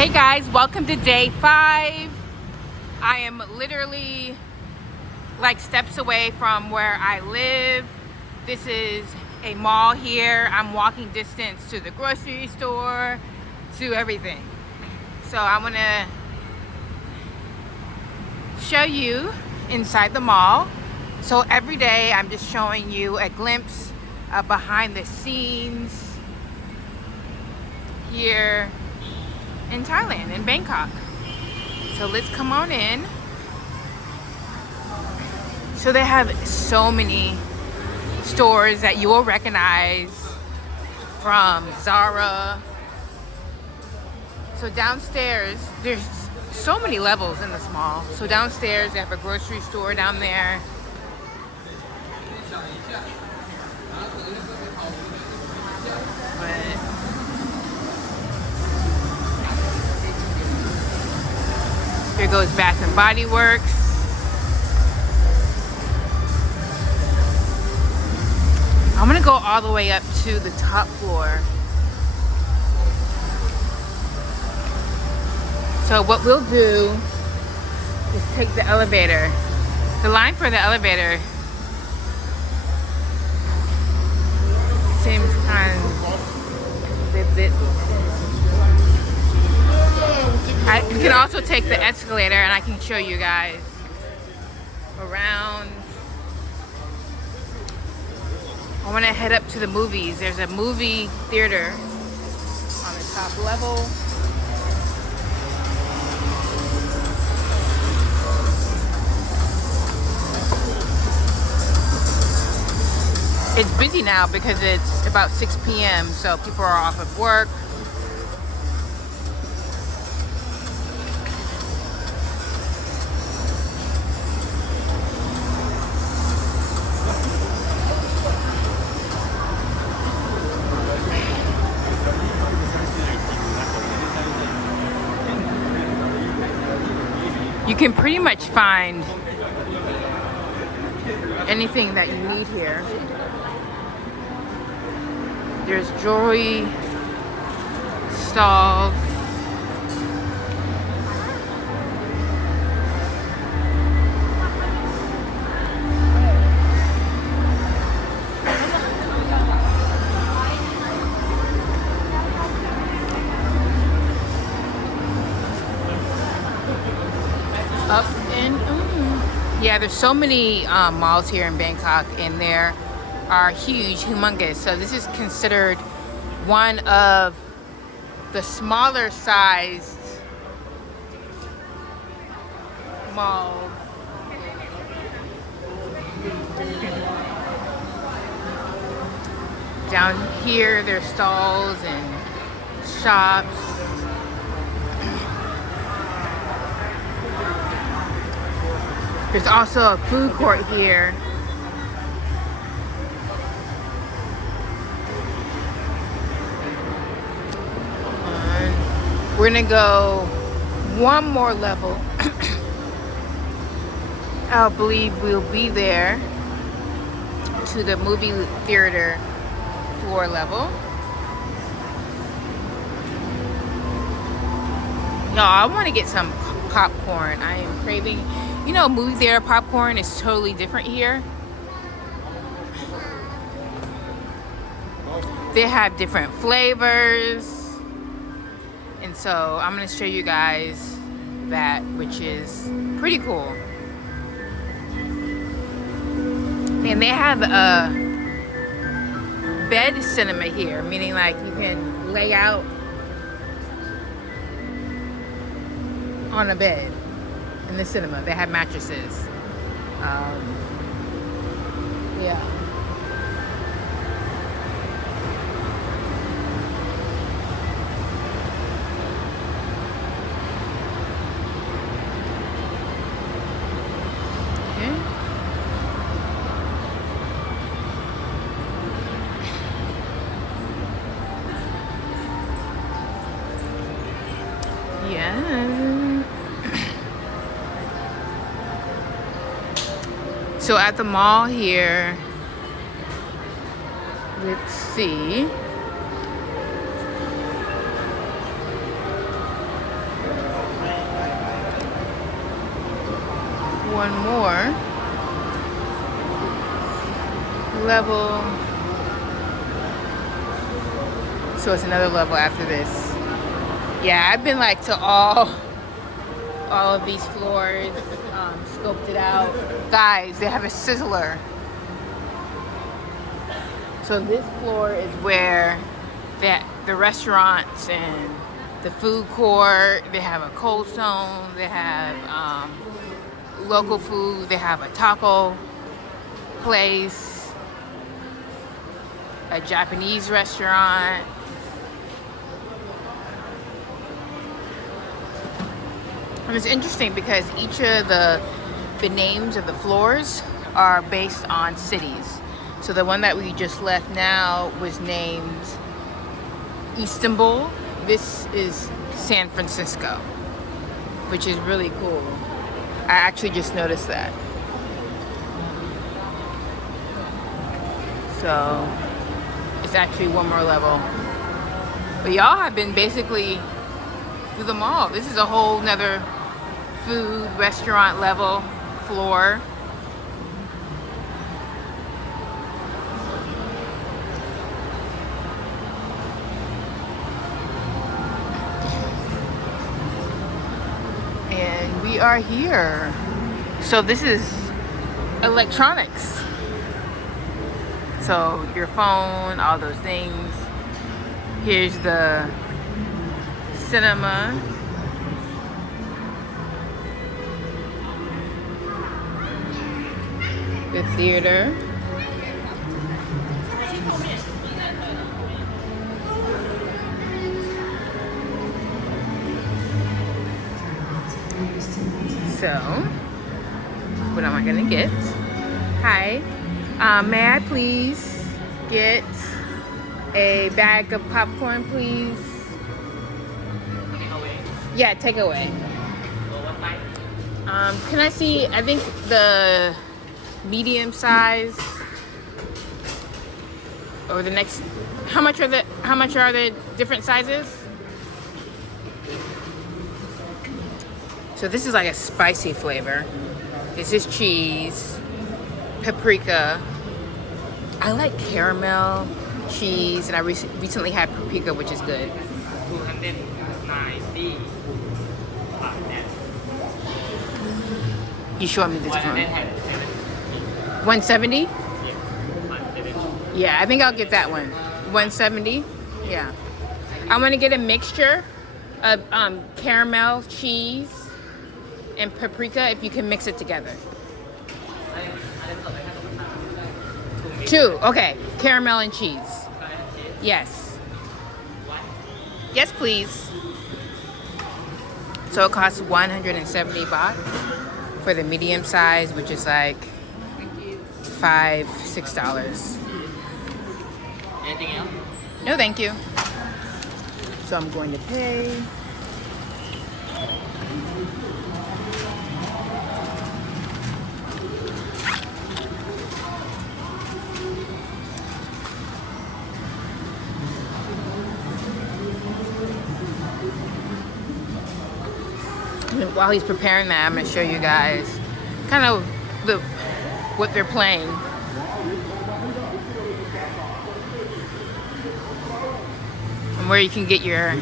Hey guys, welcome to day 5. I am literally like steps away from where I live. This is a mall here. I'm walking distance to the grocery store, to everything. So I want to show you inside the mall. So every day I'm just showing you a glimpse of behind the scenes here in Thailand, in Bangkok. So let's come on in. So they have so many stores that you will recognize, from Zara. So downstairs, there's so many levels in this mall. So downstairs they have a grocery store down there. Here goes Bath and Body Works. I'm gonna go all the way up to the top floor. So what we'll do is take the elevator. The line for the elevator seems kind of a bit. We can also take the escalator and I can show you guys around. I want to head up to the movies. There's a movie theater on the top level. It's busy now because it's about 6 p.m. so people are off of work. You can pretty much find anything that you need here. There's jewelry stalls. Up and yeah, there's so many malls here in Bangkok, and there are huge, humongous. So this is considered one of the smaller sized malls. Down here there's stalls and shops. There's also a food court here. We're gonna go one more level. I believe we'll be there to the movie theater floor level. Y'all, I want to get some popcorn. I am craving. You know, movie theater popcorn is totally different here. They have different flavors. And so I'm going to show you guys that, which is pretty cool. And they have a bed cinema here, meaning like you can lay out on a bed in the cinema. They have mattresses. Yeah. Yeah. So at the mall here, let's see. one more level. So it's another level after this. Yeah, I've been like to all of these floors, scoped it out. Guys, they have a sizzler. So this floor is where the restaurants and the food court, they have a cold stone, they have local food, they have a taco place, a Japanese restaurant. And it's interesting because each of the names of the floors are based on cities. So the one that we just left now was named Istanbul. This is San Francisco, which is really cool. I actually just noticed that. So it's actually one more level. But y'all have been basically through the mall. This is a whole nother food restaurant level floor. And we are here. So this is electronics. So your phone, all those things. Here's the cinema. The theater. So, what am I gonna get? Hi, may I please get a bag of popcorn, please? Yeah, take away. Can I see? I think the medium size or the next. How much are the different sizes? So this is like a spicy flavor. This is cheese, paprika. I like caramel, cheese, and I recently had paprika, which is good. 290. You showed me this one. 170? Yeah, I think I'll get that one. 170? Yeah. I'm gonna get a mixture of caramel, cheese, and paprika if you can mix it together. Two, okay. Caramel and cheese. Yes. Yes, please. So it costs 170 baht for the medium size, which is like $5-6. Anything else? No, thank you. So I'm going to pay. And while he's preparing that, I'm going to show you guys kind of what they're playing. And where you can get your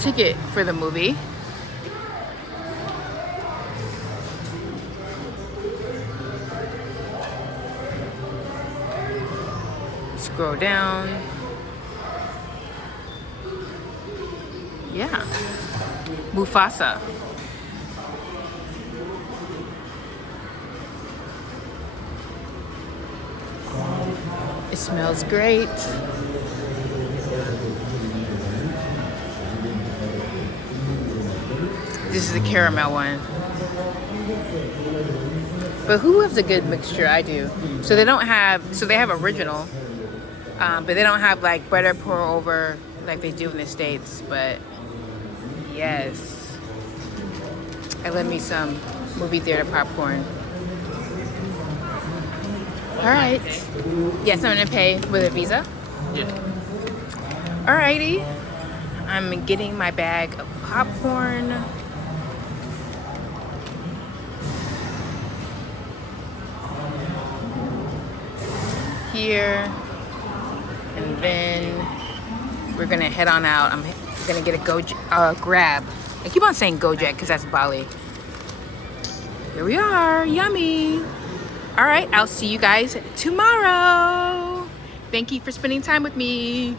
ticket for the movie. Scroll down. Yeah. Mufasa. It smells great. This is the caramel one. But who loves a good mixture? I do. So they have original, but they don't have like butter pour over like they do in the States. But yes, I love me some movie theater popcorn. All right. Yes, I'm gonna pay with a Visa. Yes. Alrighty. I'm getting my bag of popcorn. here. And then we're gonna head on out. I'm gonna get a grab. I keep on saying Gojek because that's Bali. Here we are, yummy. All right, I'll see you guys tomorrow. Thank you for spending time with me.